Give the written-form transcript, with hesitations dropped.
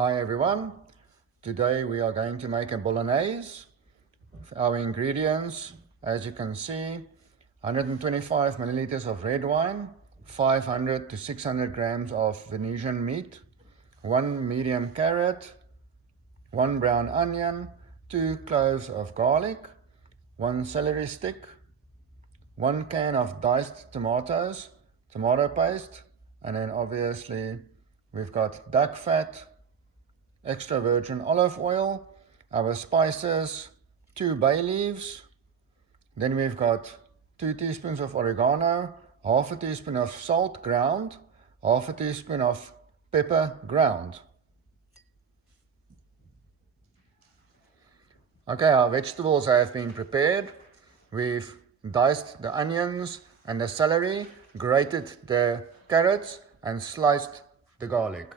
Hi everyone, today we are going to make a bolognese. Our ingredients, as you can see, 125 milliliters of red wine, 500 to 600 grams of Venison meat, 1 medium carrot, 1 brown onion, 2 cloves of garlic, 1 celery stick, 1 can of diced tomatoes, tomato paste, and then obviously we've got duck fat, extra virgin olive oil, our spices, 2 bay leaves, then we've got 2 teaspoons of oregano, half a teaspoon of salt ground, half a teaspoon of pepper ground. Okay, our vegetables have been prepared. We've diced the onions and the celery, grated the carrots and sliced the garlic.